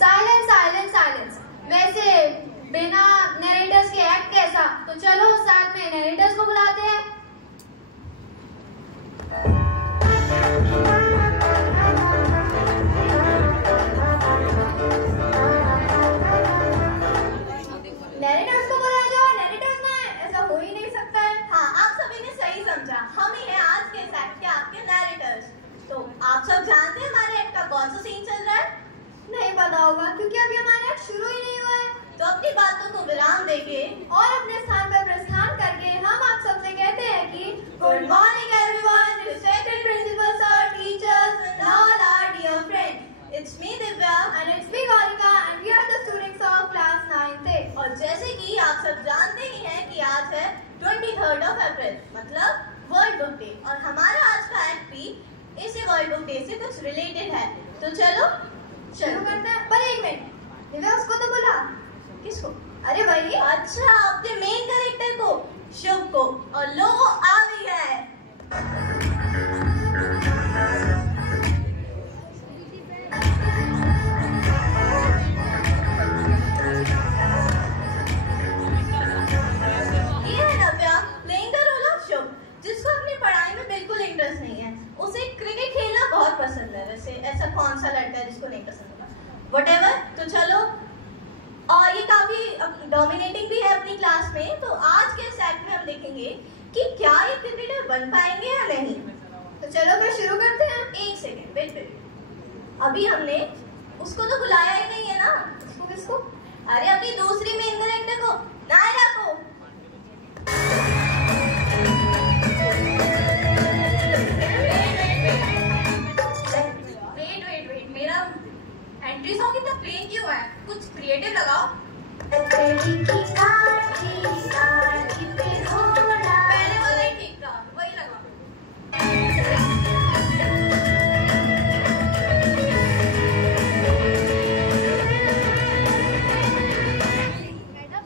Silence silence silence. वैसे बिना narrator's के एक्ट कैसा? तो चलो साथ में नरेटर्स को बुलाते हैं। नरेटर्स को बुला जाओ। नरेटर्स में ऐसा हो ही नहीं सकता है। हाँ, आप सभी ने सही समझा। हम ही हैं आज के एक्ट के आपके नरेटर्स। तो आप सब जानते हैं हमारे एक्ट का कौन सा सीन चल रहा है? नहीं पता होगा क्योंकि अभी हमारा एक्ट शुरू ही नहीं हुआ है। तो अपनी बातों को विराम देके और अपने स्थान पर प्रस्थान करके हम आप सबसे कहते हैं कि good morning everyone, respected principal sir, teachers and all our dear friends. It's me Divya and it's me Garika and we are the students of class 9th A। और जैसे कि आप सब जानते ही हैं कि आज है 23rd of April, मतलब वर्ल्ड बुक डे। और हमारा आज का एक्ट भी इसी वर्ल्ड बुक डे से कुछ रिलेटेड है। तो चलो शुरू करते हैं। पर एक मिनट, दिव्या उसको तो बुला। किसको? अरे भाई, अच्छा, अपने मेन कैरेक्टर को, शुभ को। और लो आ गई है। ये है नव्या, प्लेइंग द रोल ऑफ शुभ, जिसको अपनी पढ़ाई में बिल्कुल इंटरेस्ट नहीं है। उसे क्रिकेट खेलना बहुत पसंद है। वैसे ऐसा कौन सा लड़का है जिसको नहीं पसंद होगा? व्हाटएवर। तो चलो, और ये काफी डोमिनेटिंग भी है अपनी क्लास में। तो आज के सेट में हम देखेंगे कि क्या ये क्रिकेटर बन पाएंगे या नहीं। तो चलो फिर शुरू करते हैं। एक सेकेंड, वेट। अभी हमने उसको तो बुलाया ही नहीं है ना। किसको? अरे अपनी दूसरी मेन कैरेक्टर को, नायरा को। वेट, मेरा एंट्री सॉन्ग इतना प्लेन क्यों है? कुछ क्रिएटिव लगाओ। पहले वाला ही ठीक था, वही लगाओ।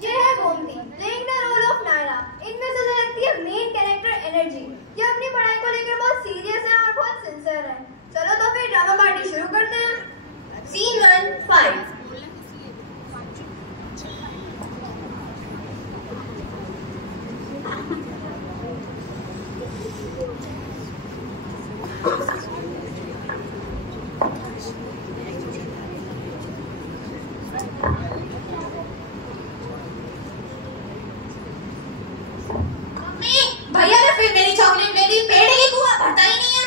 ये है Gomti, playing the role of Naira. इनमें से जो लगती है मेन कैरेक्टर एनर्जी। ये अपनी पढ़ाई को लेकर बहुत सीरियस है और बहुत सिंसियर है। चलो तो फिर ड्रामा पार्टी शुरू करते हैं। Scene 1, 5। भैया ने फिर मेरी चॉकलेट ले दी। पेड़ ही कुआं भरता ही नहीं है।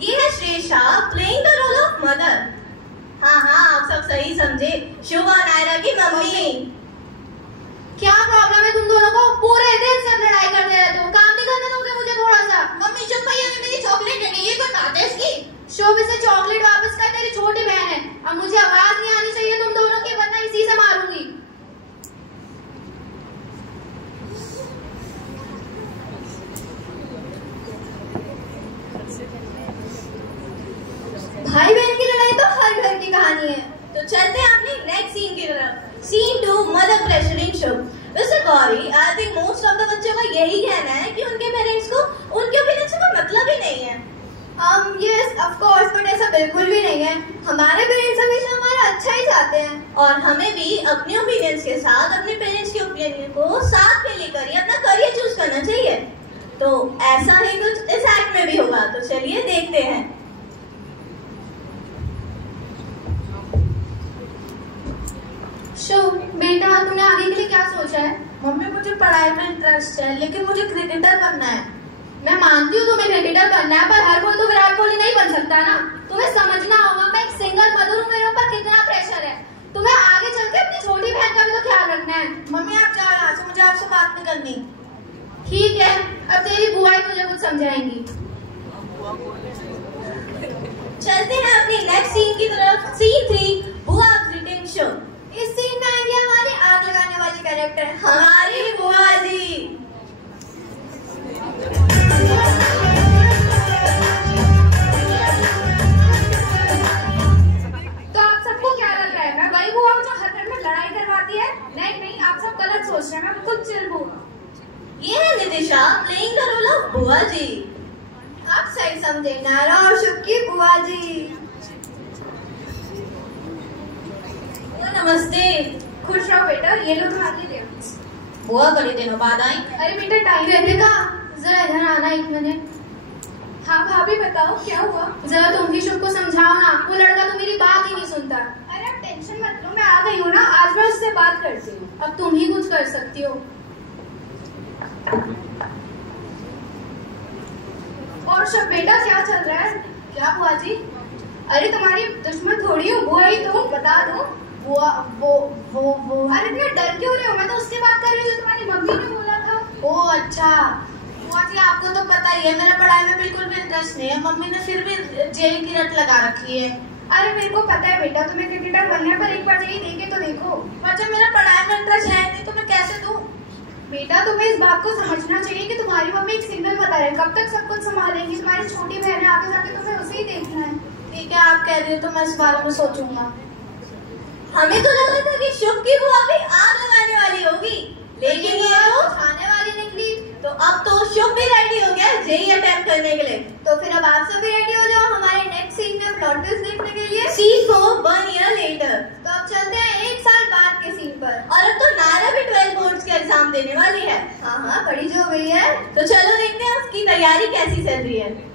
ये है Shresha, playing the role of mother. हाँ, आप सब सही समझे, शुभ और नायरा की मम्मी। क्या प्रॉब्लम है तुम दोनों को? पूरे दिन से लड़ाई करते रहते हो। काम नहीं करने दोगे मुझे थोड़ा सा? मम्मी, शुभ भैया ने मेरी चॉकलेट ले ली। ये कोई बात है इसकी? शुभ इसे चॉकलेट वापस कर, तेरी छोटी बहन है। अब मुझे आवाज नहीं आनी चाहिए तुम दोनों की, वरना इसी से मारूंगी। भाई बहन की लड़ाई तो हर घर की कहानी है। तो चलते हैं अपनी नेक्स्ट सीन की तरफ। सीन 2, मदर प्रेशरिंग शुभ। वैसे Gauri, I think most of the बच्चों का यही कहना है कि उनके पेरेंट्स को उनके ओपिनियन से कोई मतलब ही नहीं है। यस ऑफ कोर्स, बट ऐसा बिल्कुल भी नहीं है। हमारे पेरेंट्स हमेशा हमारा अच्छा ही चाहते हैं। और हमें भी अपने ओपिनियंस के साथ अपने पेरेंट्स के ओपिनियन को साथ में लेकर ही अपना करियर चूज करना चाहिए। तो ऐसा ही कुछ इस एक्ट में भी होगा। तो चलिए देखते हैं। शुभ बेटा, तूने आगे के लिए क्या सोचा है? मम्मी, मुझे पढ़ाई में इंटरेस्ट है, लेकिन मुझे क्रिकेटर बनना है। मैं मानती हूँ तुम्हें क्रिकेटर बनना है, पर हर कोई तो विराट कोहली नहीं बन सकता ना। तुम्हें समझना होगा, मैं एक सिंगल मदर हूँ, मेरे ऊपर कितना प्रेशर है। तुम्हें आगे चल के अपनी छोटी बहन का भी तो ख्याल रखना है। मम्मी, आप जाओ यहाँ से, मुझे आपसे बात नहीं करनी। ठीक है, अब तेरी बुआ ही तुझे कुछ समझाएंगी। चलते हैं अपनी नेक्स्ट सीन की तरफ। सीन 3, बुआ ग्रीटिंग शुभ। इस सीन में आएंगे हमारी आग लगाने वाली कैरेक्टर, हमारी बुआ जी। तो आप सबको क्या लग रहा है मैं वही बुआ हूँ जो हर घर में लड़ाई करवाती है? नहीं, आप सब गलत सोच रहे हैं। मैं बिल्कुल चिल हूँ। ये है Nitisha, playing the role of Bua ji. आप सही समझे, नायरा और शुभ की बुआ जी। नमस्ते। खुश रहो बेटा, ये लो तुम्हारे लिए। बुआ बड़े दिनों बाद आई। अरे बेटा टाइम कृतिका, जरा इधर आना 1 मिनट। हाँ भाभी बताओ क्या हुआ। जरा तुम भी शुभ को समझाओ ना, वो लड़का तो मेरी बात ही नहीं सुनता। अरे आप टेंशन मत लो, मैं आ गई हूँ ना, आज मैं उससे बात करती हूँ। अब तुम ही कुछ कर सकती हो। और शुभ बेटा क्या चल रहा है। क्या बुआ जी? अरे तुम्हारी दुश्मन थोड़ी हूँ, बुआ ही तो बता दो। बुआ वो अरे इतना डर क्यों रहे हो, मैं तो उससे बात कर रही हूँ जो तुम्हारी मम्मी ने बोला था। ओ अच्छा। बुआ जी आपको तो पता ही है मेरा पढ़ाई में बिल्कुल भी इंटरेस्ट नहीं है, मम्मी ने फिर भी जेई की रट लगा रखी है। अरे मेरे को पता है बेटा, तुम्हें क्रिकेटर बनने पर एक बार जेई देके तो देखो। पर जब मेरा पढ़ाई में इंटरेस्ट है नहीं तो मैं कैसे दूं? बेटा तुम्हें इस बात को समझना चाहिए कि तुम्हारी मम्मी एक सिंगल मदर है, कब तक सब कुछ संभालेंगी। तुम्हारी छोटी बहन है, आगे जाके तुम्हें उसे ही देखना है। ठीक है, आप कह रही हो तो मैं इस बारे में सोचूंगा। हमें तो लगा था कि शुभ की बुआ भी आग लगाने वाली होगी, लेकिन ये तो खाने वाली निकली। तो अब तो शुभ भी रेडी हो गया जेई अटेम्प्ट करने के लिए। तो फिर अब आप सभी रेडी हो जाओ हमारे नेक्स्ट सीन में प्लॉट ट्विस्ट देखने के लिए। सीन को 1 year later। तो अब चलते हैं 1 साल बाद के सीन पर। और अब तो नायरा भी 12 बोर्ड्स के एग्जाम देने वाली है। हाँ बड़ी जो हो गई है। तो चलो देखते हैं उसकी तैयारी कैसी चल रही है।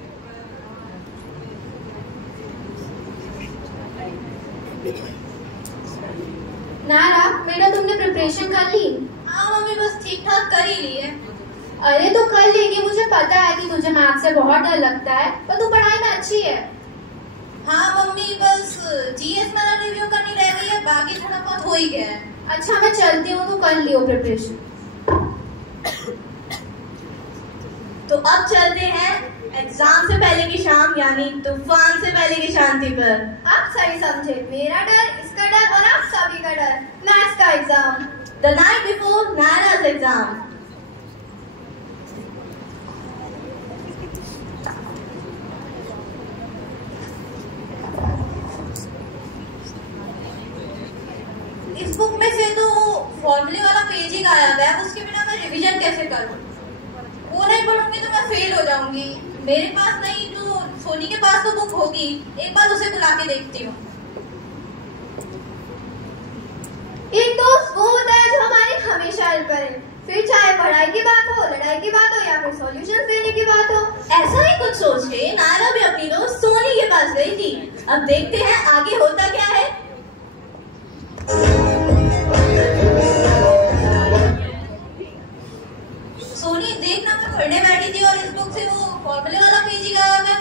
नायरा बेटा, तुमने प्रिपरेशन कर ली? हाँ मम्मी, बस ठीक ठाक कर ही ली है। अरे तो कर लेगी, मुझे पता है कि तुझे मैथ से बहुत डर लगता है, पर तू पढ़ाई में अच्छी है। हाँ मम्मी, बस जीएस मेरा रिव्यू करनी रह गई है, बाकी थोड़ा बहुत हो ही गया है। अच्छा मैं चलती हूँ, तो कर लियो प्रिपरेशन। तो अब चलते हैं एग्जाम से पहले की शाम यानी तूफान से पहले की शांति पर। आप सही समझे, मेरा डर, इसका डर और आप सभी का डर, मैथ्स का exam. The night before Naira's exam। इस बुक में से तो फॉर्मूले वाला पेज ही गायब है, उसके बिना मैं रिवीजन कैसे करूं? वो नहीं पढ़ूंगी तो मैं फेल हो जाऊंगी। मेरे पास नहीं तो सोनी के पास तो बुक होगी, एक बार उसे बुला के देखती हूँ। एक दोस्त वो होता है जो हमारी हमेशा हेल्प करे, फिर चाहे पढ़ाई की बात हो, लड़ाई की बात हो या फिर सॉल्यूशंस देने की बात हो। ऐसा ही कुछ सोच के नायरा भी अपनी दोस्त सोनी के पास गई थी। अब देखते हैं आगे होता क्या है। सोनी देखना, मैं पढ़ने बैठी थी और इस बुक से वो फॉर्मूले वाला पेज ही गायब है।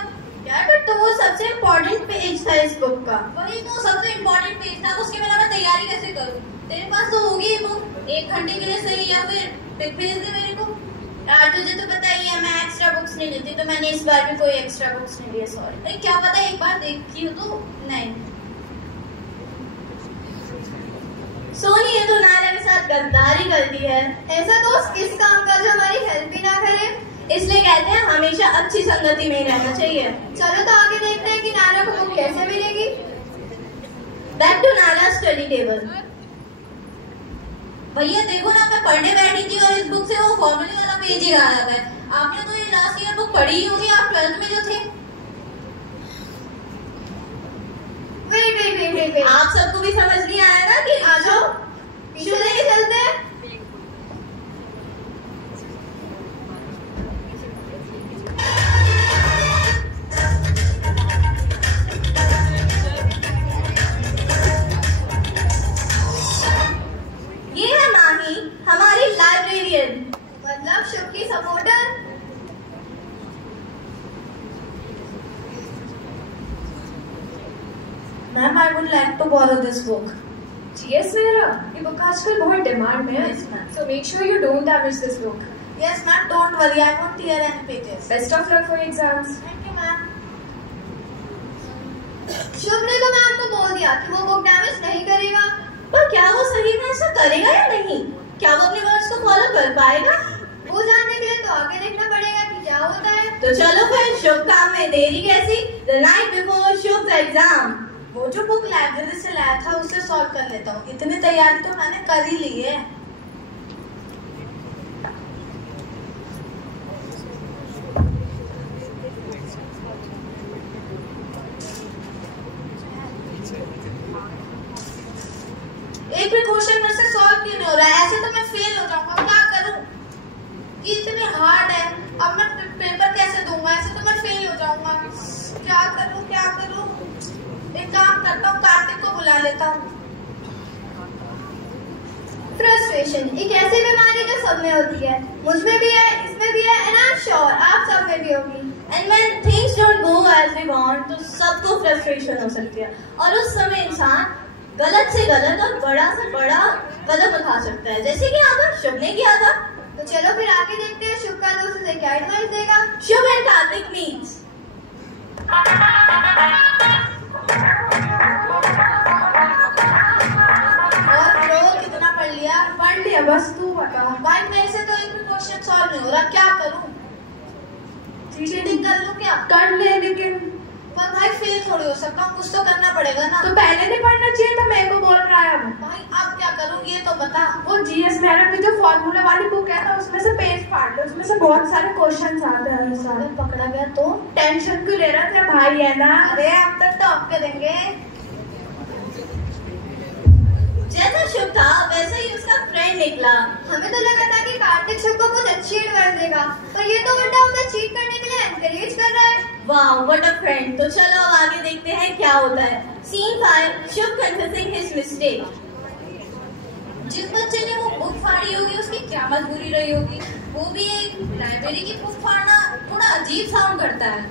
यार तो वो सबसे इम्पोर्टेंट पेज था इस बुक का। वही तो सबसे इम्पोर्टेंट पेज था, उसके बिना मैं तैयारी कैसे करूं? तेरे पास तो होगी ये बुक, 1 घंटे के लिए सही, या फिर पिक भेज दे मेरे को। यार तुझे तो पता ही है मैं एक्स्ट्रा बुक्स नहीं लेती, तो मैंने इस बार भी कोई एक्स्ट्रा बुक्स नहीं लिए। सॉरी। अरे क्या पता एक बार देखती हूँ तो नहीं। सोनी है तो नायरा के साथ गद्दारी करती है। ऐसा दोस्त किस काम का जो हमारी हेल्प भी ना करे। इसलिए कहते हैं हमेशा अच्छी संगति में ही रहना चाहिए। चलो तो आगे देखते हैं कि नायरा को बुक कैसे मिलेगी। Back to Naira study table. भैया देखो ना, मैं पढ़ने बैठी थी और इस बुक से वो फॉर्मूले वाला पेज ही गायब है। आपने तो ये लास्ट ईयर बुक पढ़ी ही होगी, आप 12th में जो थे। वेट आप सबको भी समझ नहीं आया ना कि आ जाओ पीछे लेके चलते हैं। ये है माही, हमारी लाइब्रेरियन। मतलब शुभ की supporter. Ma'am I would like to borrow this book. GS मेरा, ये बुक आजकल बहुत डिमांड में है, Yes, ma'am. so make sure you don't damage this book. Yes ma'am, don't worry, I won't tear any pages. Best of luck for your exams. Thank you ma'am. शुभ ने तो ma'am को बोल दिया कि वो बुक डैमेज नहीं करेगा। पर क्या वो सही में ऐसा करेगा या नहीं? क्या वो अपने वर्ड्स को फॉलो कर पाएगा? वो जानने के लिए तो आगे देखना पड़ेगा कि क्या होता है। तो चलो फिर शुभ काम में देरी कैसी? The night before Shubh exam. वो जो बुक लाइब्रेरी से लाया था उसे सॉल्व कर लेता हूँ। इतनी तैयारी तो मैंने कर ही ली है। कितनी हार्ड है। अब मैं पेपर कैसे दूंगा, ऐसे तो मैं फेल हो जाऊंगा। क्या करूं क्या करूं? एक काम करता हूँ, कार्तिक को बुला लेता हूँ। फ्रस्ट्रेशन एक ऐसी बीमारी जो सब में होती है, मुझ में भी है, इसमें भी है, and I'm sure आप सब में भी होगी। And when things don't go as we want, तो सबको फ्रस्ट्रेशन हो सकती है और उस समय इंसान गलत से गलत और बड़ा से बड़ा कदम उठा सकता है, जैसे कि यहाँ पर शुभ ने किया था। तो चलो फिर आगे देखते हैं शुभ का दोस्त उसे क्या एडवाइस देगा। शुभ एंड कार्तिक मीट्स। और ब्रो कितना पढ़ लिया? पढ़ लिया, बस तू बता। भाई मेरे से तो एक भी क्वेश्चन सॉल्व नहीं हो रहा, क्या करूं? चीटिंग कर लूं क्या? कर ले, लेकिन पर भाई फेल थोड़ी हो सकता हूँ, कुछ तो करना पड़ेगा ना। तो पहले नहीं पढ़ना चाहिए था, मेरे को बोल रहा है अब। भाई अब क्या करूँ ये तो बता। वो जीएस मैडम की जो फॉर्मूला वाली बुक है ना, उसमें से पेज फाड़ लो, उसमें से बहुत सारे क्वेश्चंस आते हैं। सारे पकड़ा गया तो टेंशन क्यों ले रहा था भाई, है ना? अरे अब तक तो आप करेंगे। जैसा शुभ था वैसे ही उसका फ्रेंड निकला। हमें तो लगा था कि कार्तिक शुभ को कुछ अच्छी एडवाइस देगा, पर ये तो उल्टा उसे चीट करने के लिए एनकरेज कर रहा है। वाह व्हाट अ फ्रेंड। तो चलो अब आगे देखते हैं क्या होता है। सीन 5, शुभ कन्फेसिंग हिज मिस्टेक। जिस बच्चे ने वो बुक फाड़ी होगी उसकी क्या मजबूरी रही होगी, वो भी एक लाइब्रेरी की बुक फाड़ना थोड़ा अजीब साउंड करता है।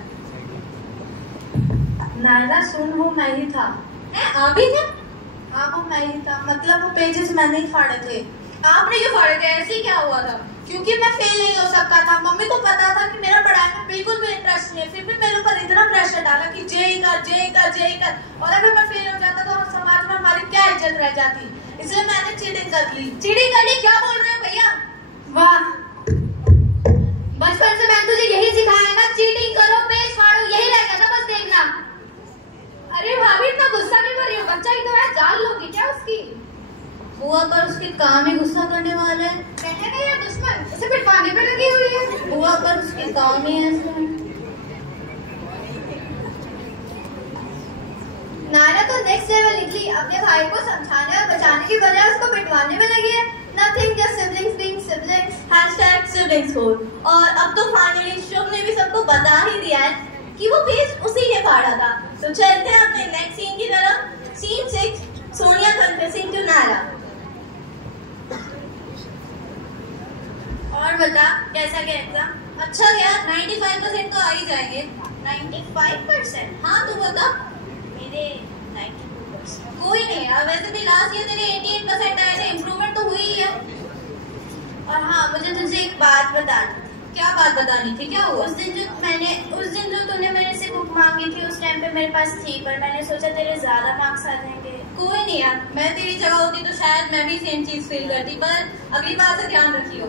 नायरा सुन, वो मैं ही था। आप भी थे? हाँ वो मैं ही था, मतलब वो पेजेस मैंने ही फाड़े थे। आपने क्यों फाड़े थे? ऐसे ही क्या हुआ था? क्योंकि मैं फेल नहीं हो सकता था। मम्मी को पता था कि मेरा पढ़ाई में बिल्कुल भी इंटरेस्ट नहीं है, फिर भी मेरे ऊपर इतना प्रेशर डाला कि जेई कर जेई कर जेई कर, और अगर मैं फेल हो जाता तो समाज में हमारी क्या इज्जत रह जाती। इसलिए मैंने चीटिंग कर ली। चीटिंग कर ली? क्या बोल रहे हो भैया? वाह, बचपन से मैंने तुझे यही सिखाया ना, चीटिंग करो, पेज फाड़ो, यही रहेगा था, बस देखना। अरे भाभी इतना गुस्सा नहीं कर रही हो, बच्चा ही तो है, जान लोगी क्या उसकी? बुआ पर उसके काम ही गुस्सा करने वाले हैं। कहने का ये दुश्मन उसे पिटवाने पे लगी हुई है। बुआ पर उसके काम ही ऐसे। नायरा तो नेक्स्ट लेवल निकली, अपने भाई को समझाने और बचाने की बजाय उसको पिटवाने में लगी है। Nothing, just siblings being siblings. #siblings code। और अब तो फाइनली शुभ ने भी सबको बता ही दिया है कि वो पेज उसी ने फाड़ा था। तो चलते हैं अपने नेक्स्ट सीन की तरफ। Scene 6, Sonia confessing to Naira. और बता कैसा गया एग्जाम? अच्छा गया, 95% तो आ ही जाएंगे। 95%? हाँ तू बता। मेरे 92%। कोई नहीं यार, वैसे भी लास्ट ईयर तेरे 88% आए थे, इम्प्रूवमेंट तो हुई ही है। और हाँ मुझे तुझे एक बात बतानी। क्या बात बतानी थी? क्या हुआ? उस दिन जो तूने मेरे से बुक मांगी थी उस टाइम पे मेरे पास थी, पर मैंने सोचा तेरे ज्यादा मार्क्स आ जाएंगे। कोई नहीं यार, मैं तेरी जगह होती तो शायद मैं भी सेम चीज फील करती, पर अगली बार से ध्यान रखियो।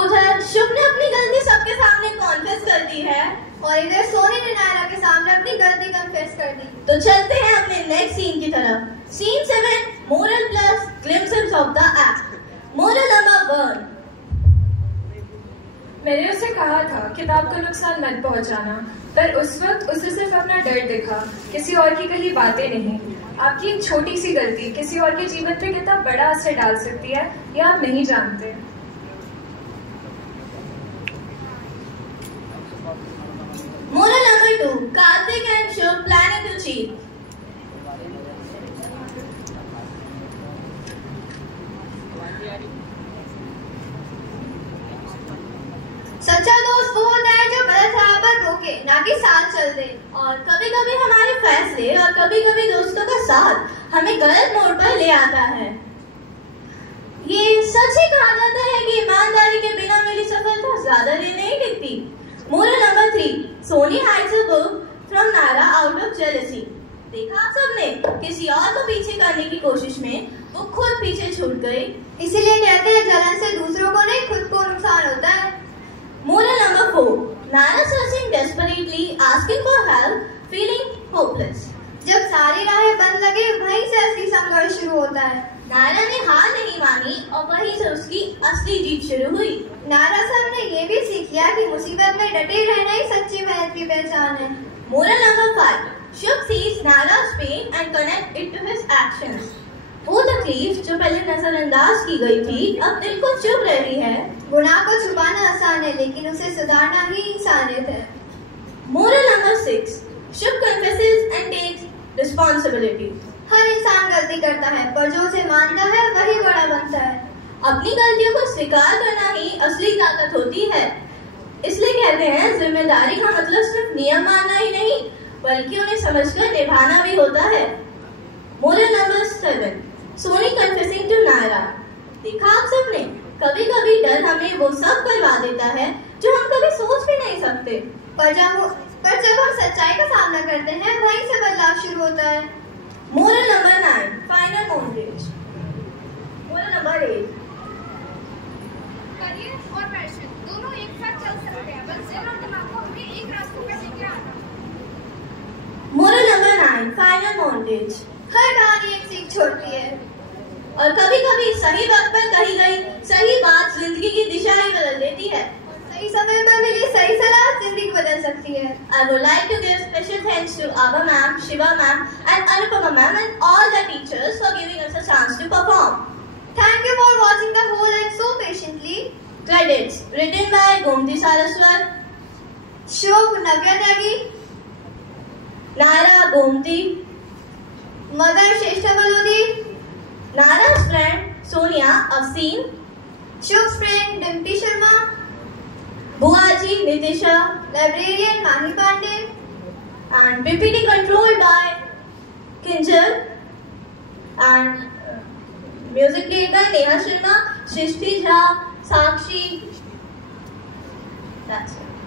उधर शुभ ने अपनी गलती सबके सामने कॉन्फेस कर दी है और इधर सोनी ने नायरा के सामने अपनी गलती कन्फेस कर दी। तो चलते हैं अपने नेक्स्ट सीन की तरफ। Scene 7, moral plus glimpses of the act. Moral number 1। मैंने उसे कहा था किताब को नुकसान मत पहुंचाना, पर उस वक्त उसे सिर्फ अपना डर दिखा, किसी और की कही बातें नहीं। आपकी एक छोटी सी गलती किसी और के जीवन पे कितना बड़ा असर डाल सकती है, ये आप नहीं जानते। Moral number 2, Kartik and Shubh planning to cheat. सच्चा दोस्त वो होता है जो गलत राह पर रोके, ना कि साथ चल दे। और कभी कभी हमारे फैसले और कभी कभी दोस्तों का साथ हमें गलत मोड़ पर ले आता है। ये सच ही कहा जाता है कि ईमानदारी के बिना मिली सफलता ज्यादा देर नहीं टिकती। Moral number 3, Soni hides a book from Naira out of jealousy. देखा आप सबने, किसी और को पीछे करने की कोशिश में वो खुद पीछे छूट गई। इसीलिए कहते हैं जलन से दूसरों को नहीं खुद को नुकसान होता है। Moral number 4, Naira searching desperately, asking for help, feeling hopeless. जब सारी राहें बंद लगे वहीं से असली संघर्ष शुरू होता है। नायरा ने हार नहीं मानी और वहीं से उसकी असली जीत शुरू हुई। नायरा सर ने ये भी सीख लिया कि मुसीबत में डटे रहना ही सच्ची मेहनत की पहचान है। Moral number 5, Shubh sees Naira's pain and connect it to his actions. वो तकलीफ जो पहले नजरअंदाज की गई थी अब दिल को चुभ रही है। गुनाह को छुपाना आसान है, लेकिन उसे सुधारना ही इंसानियत है। Moral number 6, Shubh confesses and takes responsibility. हर इंसान गलती करता है, पर जो उसे मानता है वही बड़ा बनता है। अपनी गलतियों को स्वीकार करना ही असली ताकत होती है। इसलिए कहते हैं जिम्मेदारी का मतलब सिर्फ नियम मानना ही नहीं, बल्कि उन्हें समझकर निभाना भी होता है। Moral number 7, Soni confessing to Naira. देखा आप सबने, कभी कभी डर हमें वो सब करवा देता है जो हम कभी सोच भी नहीं सकते। पर जब हम सच्चाई का सामना करते हैं, वहीं से बदलाव शुरू होता है। Moral number 9, final motivation. Moral number 8, career और पैशन दोनों एक साथ चल सकते हैं, बस दिल और दिमाग को हमें एक रास्ते पर लेके आना। Moral number 9, final motivation. हर कहानी एक सीख छोड़ती है, और कभी कभी सही वक्त पर कही गई सही बात जिंदगी की दिशा ही बदल देती है। सही समय पर मिली सही सलाह जिंदगी बदल सकती है। I would like to give special thanks to Aba ma'am, Shiva ma'am and Anupama ma'am and all the teachers for giving us a chance to perform. Thank you for watching the whole act so patiently. Credits written by Gomti Saraswat, Shobh Navya Tyagi, Naira Gomti, Mother Shrestha Balodi, Naira's friend Sonia Afseen, Shubh's friend Dimpy Sharma, Buaji Nitisha, librarian Mahi Pandey, and PPT controlled by Kinjal, and music director Neha Sharma, Shrishti Jha, Sakshi. That's it.